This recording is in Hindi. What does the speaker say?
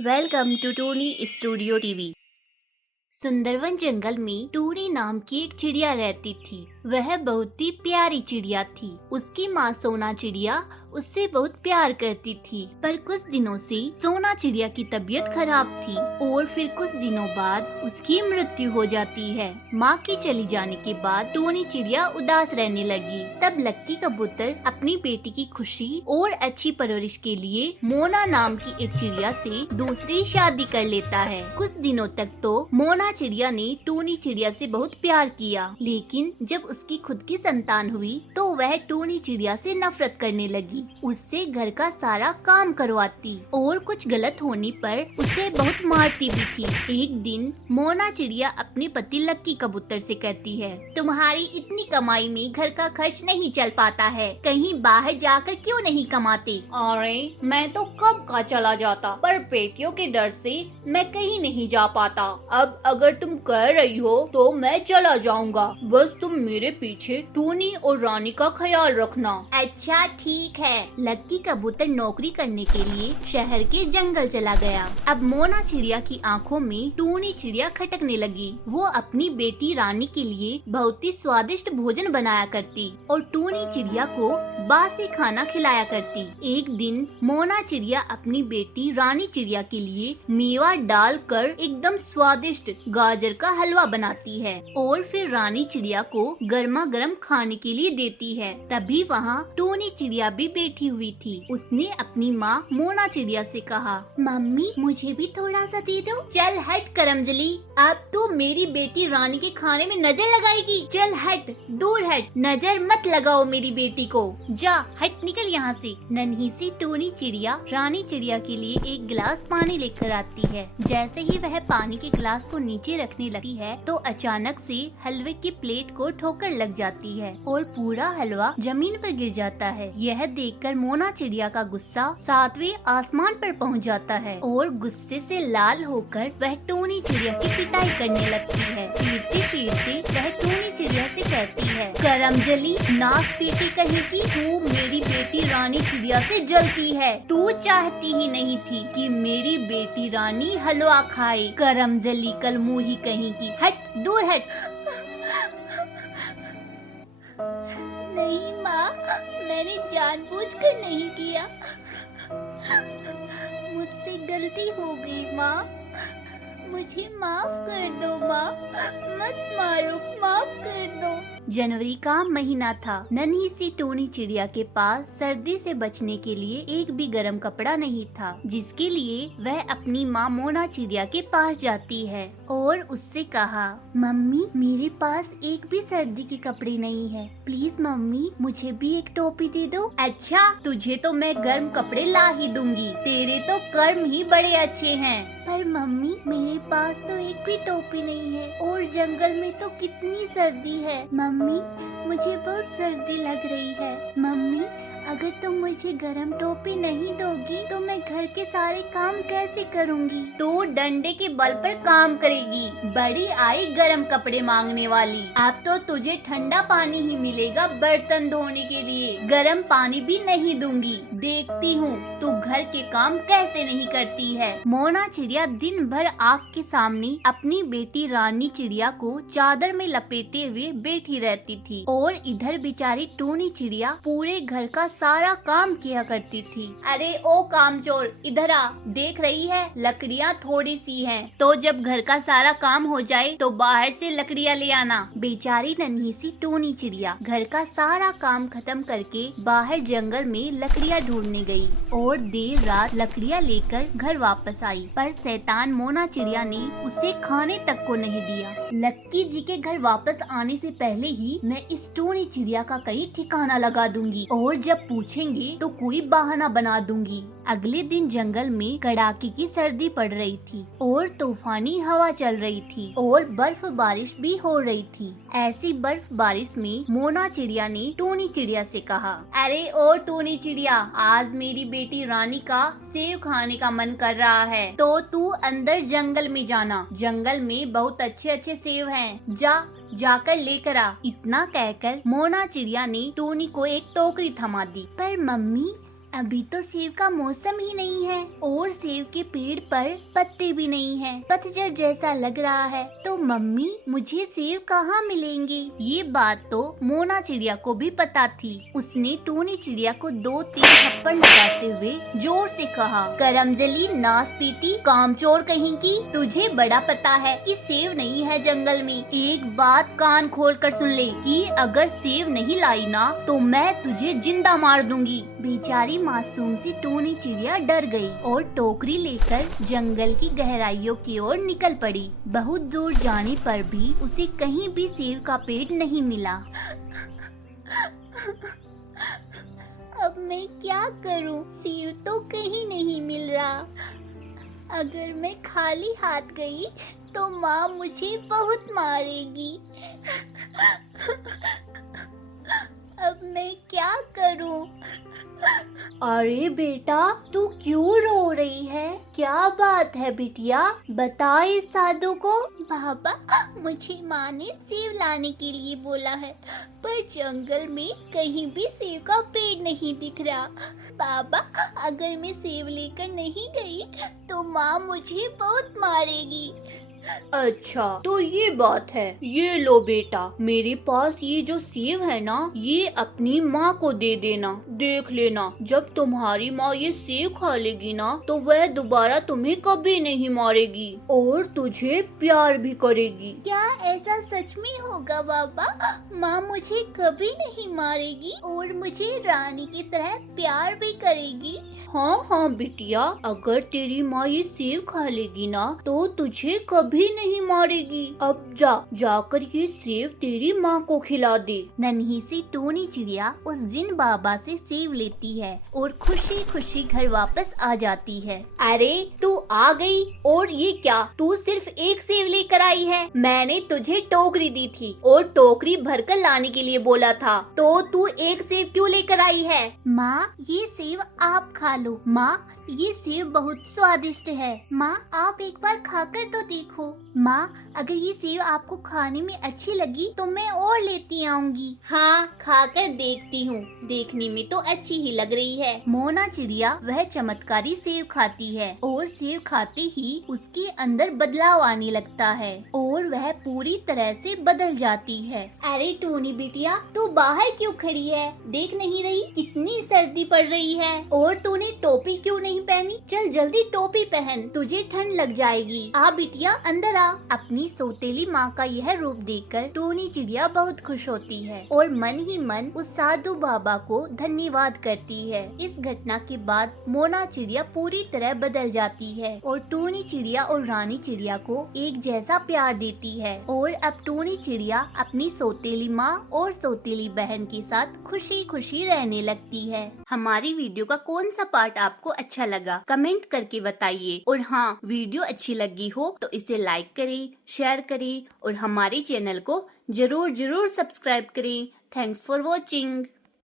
Welcome to Tooni studio TV. Sundarvan जंगल में टूनी नाम की एक चिड़िया रहती थी। वह बहुत ही प्यारी चिड़िया थी। उसकी माँ सोना चिड़िया उससे बहुत प्यार करती थी, पर कुछ दिनों से सोना चिड़िया की तबीयत खराब थी और फिर कुछ दिनों बाद उसकी मृत्यु हो जाती है। माँ के चली जाने के बाद टूनी चिड़िया उदास रहने लगी। तब लक्की कबूतर अपनी बेटी की खुशी और अच्छी परवरिश के लिए मोना नाम की एक चिड़िया से दूसरी शादी कर लेता है। कुछ दिनों तक तो मोना चिड़िया ने टूनी चिड़िया से बहुत प्यार किया, लेकिन जब उसकी खुद की संतान हुई तो वह टूनी चिड़िया से नफरत करने लगी। उससे घर का सारा काम करवाती और कुछ गलत होने पर उसे बहुत मारती भी थी। एक दिन मोना चिड़िया अपने पति लक्की कबूतर से कहती है, तुम्हारी इतनी कमाई में घर का खर्च नहीं चल पाता है, कहीं बाहर जाकर क्यों नहीं कमाते? अरे मैं तो कब का चला जाता, पर बेटियों के डर से मैं कहीं नहीं जा पाता। अब अगर तुम कह रही हो तो मैं चला जाऊंगा, बस तुम मेरे पीछे टूनी और रानी का ख्याल रखना। अच्छा ठीक है। लक्की कबूतर नौकरी करने के लिए शहर के जंगल चला गया। अब मोना चिड़िया की आंखों में टूनी चिड़िया खटकने लगी। वो अपनी बेटी रानी के लिए बहुत ही स्वादिष्ट भोजन बनाया करती और टूनी चिड़िया को बासी खाना खिलाया करती। एक दिन मोना चिड़िया अपनी बेटी रानी चिड़िया के लिए मेवा डालकर एकदम स्वादिष्ट गाजर का हलवा बनाती है और फिर रानी चिड़िया को गर्मा गर्म खाने के लिए देती है। तभी वहाँ टूनी चिड़िया भी बैठी हुई थी। उसने अपनी माँ मोना चिड़िया से कहा, मम्मी मुझे भी थोड़ा सा दे दो। चल हट करमजली, अब तू मेरी बेटी रानी के खाने में नजर लगाएगी। चल हट, दूर हट, नजर मत लगाओ मेरी बेटी को। जा हट, निकल यहाँ से। नन्ही सी टूनी चिड़िया रानी चिड़िया के लिए एक गिलास पानी लेकर आती है। जैसे ही वह पानी के गिलास को नीचे रखने लगती है तो अचानक से हलवे की प्लेट को ठोकर लग जाती है और पूरा हलवा जमीन पर गिर जाता है। यह देखकर मोना चिड़िया का गुस्सा 7वें आसमान पर पहुंच जाता है और गुस्से से लाल होकर वह टूनी चिड़िया की पिटाई करने लगती है। पीटते पीटते वह टूनी चिड़िया से कहती है, करमजली नाक पीटी कहेगी, तू मेरी बेटी रानी चिड़िया से जलती है। तू चाहती ही नहीं थी कि मेरी बेटी रानी हलवा खाए। करमजली कल मुँही कहेगी, हट, दूर हट। नहीं माँ, मैंने जानबूझकर नहीं किया, मुझसे गलती हो गई माँ, मुझे माफ कर दो माँ, मत मारो, माफ कर दो। जनवरी का महीना था। नन्ही सी टूनी चिड़िया के पास सर्दी से बचने के लिए एक भी गर्म कपड़ा नहीं था, जिसके लिए वह अपनी माँ मोना चिड़िया के पास जाती है और उससे कहा, मम्मी मेरे पास एक भी सर्दी के कपड़े नहीं है, प्लीज मम्मी मुझे भी एक टोपी दे दो। अच्छा, तुझे तो मैं गर्म कपड़े ला ही दूंगी, तेरे तो कर्म ही बड़े अच्छे हैं। पर मम्मी मेरे पास तो एक भी टोपी नहीं है और जंगल में तो कितनी सर्दी है। मम्मी मुझे बहुत सर्दी लग रही है। मम्मी अगर तुम मुझे गरम टोपी नहीं दोगी तो मैं घर के सारे काम कैसे करूँगी? तू डंडे के बल पर काम करेगी, बड़ी आई गरम कपड़े मांगने वाली। अब तो तुझे ठंडा पानी ही मिलेगा बर्तन धोने के लिए, गरम पानी भी नहीं दूंगी। देखती हूँ तू घर के काम कैसे नहीं करती है। मोना चिड़िया दिन भर आग के सामने अपनी बेटी रानी चिड़िया को चादर में लपेटे हुए बैठी रहती थी और इधर बेचारी टूनी चिड़िया पूरे घर का सारा काम किया करती थी। अरे ओ कामचोर, इधर आ, देख रही है लकड़ियाँ थोड़ी सी हैं, तो जब घर का सारा काम हो जाए तो बाहर से लकड़ियाँ ले आना। बेचारी नन्ही सी टूनी चिड़िया घर का सारा काम खत्म करके बाहर जंगल में लकड़ियाँ ढूंढने गई और देर रात लकड़ियाँ लेकर घर वापस आई, पर शैतान मोना चिड़िया ने उसे खाने तक को नहीं दिया। लक्की जी के घर वापस आने से पहले ही मैं इस टूनी चिड़िया का कहीं ठिकाना लगा दूंगी और जब पूछेंगे तो कोई बहाना बना दूंगी। अगले दिन जंगल में कड़ाके की सर्दी पड़ रही थी और तूफानी हवा चल रही थी और बर्फ बारिश भी हो रही थी। ऐसी बर्फ बारिश में मोना चिड़िया ने टूनी चिड़िया से कहा, अरे ओ टूनी चिड़िया, आज मेरी बेटी रानी का सेब खाने का मन कर रहा है, तो तू अंदर जंगल में जाना, जंगल में बहुत अच्छे अच्छे सेब हैं, जाकर लेकर आ। इतना कहकर मोना चिड़िया ने टूनी को एक टोकरी थमा दी। पर मम्मी अभी तो सेब का मौसम ही नहीं है और सेब के पेड़ पर पत्ते भी नहीं हैं। पतझड़ जैसा लग रहा है। तो मम्मी मुझे सेब कहाँ मिलेंगे? ये बात तो मोना चिड़िया को भी पता थी। उसने टूनी चिड़िया को 2-3 थप्पड़ लगाते हुए जोर से कहा, करमजली नासपीती कामचोर कहीं की, तुझे बड़ा पता है कि सेब नहीं है जंगल में। एक बात कान खोल कर सुन ले कि अगर सेब नहीं लाई ना तो मैं तुझे जिंदा मार दूंगी। बेचारी मासूम सी टूनी चिड़िया डर गई और टोकरी लेकर जंगल की गहराइयों की ओर निकल पड़ी। बहुत दूर जाने पर भी उसे कहीं भी सेब का पेड़ नहीं मिला। अब मैं क्या करूं? सेब तो कहीं नहीं मिल रहा। अगर मैं खाली हाथ गई तो माँ मुझे बहुत मारेगी। अब मैं क्या करूं? अरे बेटा, तू क्यों रो रही है? क्या बात है बिटिया? बता इस साधु को। बाबा, मुझे माँ ने सेब लाने के लिए बोला है, पर जंगल में कहीं भी सेब का पेड़ नहीं दिख रहा। बाबा, अगर मैं सेब लेकर नहीं गई तो माँ मुझे बहुत मारेगी। अच्छा, तो ये बात है। ये लो बेटा, मेरे पास ये जो सेब है ना, ये अपनी माँ को दे देना। देख लेना, जब तुम्हारी माँ ये सेब खा लेगी ना तो वह दोबारा तुम्हें कभी नहीं मारेगी और तुझे प्यार भी करेगी। क्या ऐसा सच में होगा बाबा? माँ मुझे कभी नहीं मारेगी और मुझे रानी की तरह प्यार भी करेगी? हाँ हाँ बिटिया, अगर तेरी माँ ये सेब खा लेगी ना तो तुझे कभी नहीं मारेगी। अब जाकर ये सेब तेरी माँ को खिला दे। नन्ही सी टूनी चिड़िया उस जिन बाबा से सेब लेती है और खुशी खुशी घर वापस आ जाती है। अरे तू आ गई, और ये क्या, तू सिर्फ एक सेब लेकर आई है? मैंने तुझे टोकरी दी थी और टोकरी भरकर लाने के लिए बोला था, तो तू एक सेब क्यों लेकर आई है? माँ, ये सेब आप खा लो। माँ, ये सेब बहुत स्वादिष्ट है। माँ, आप एक बार खाकर तो देखो। माँ, अगर ये सेब आपको खाने में अच्छी लगी तो मैं और लेती आऊंगी। हाँ, खाकर देखती हूँ। देखने में तो अच्छी ही लग रही है। मोना चिड़िया वह चमत्कारी सेब खाती है और सेब खाते ही उसके अंदर बदलाव आने लगता है और वह पूरी तरह से बदल जाती है। अरे टूनी बिटिया, तू बाहर क्यों खड़ी है? देख नहीं रही कितनी सर्दी पड़ रही है? और तूने टोपी क्यों नहीं पहनी? चल जल्दी टोपी पहन, तुझे ठंड लग जाएगी। आ बिटिया, अंदर आ। अपनी सौतेली माँ का यह रूप देखकर टूनी चिड़िया बहुत खुश होती है और मन ही मन उस साधु बाबा को धन्यवाद करती है। इस घटना के बाद मोना चिड़िया पूरी तरह बदल जाती है और टूनी चिड़िया और रानी चिड़िया को एक जैसा प्यार देती है और अब टूनी चिड़िया अपनी सौतेली माँ और सौतेली बहन के साथ खुशी खुशी रहने लगती है। हमारी वीडियो का कौन सा पार्ट आपको अच्छा लगा कमेंट करके बताइए और हाँ, वीडियो अच्छी लगी हो तो इसे लाइक करें, शेयर करें और हमारे चैनल को जरूर सब्सक्राइब करें। Thanks for watching.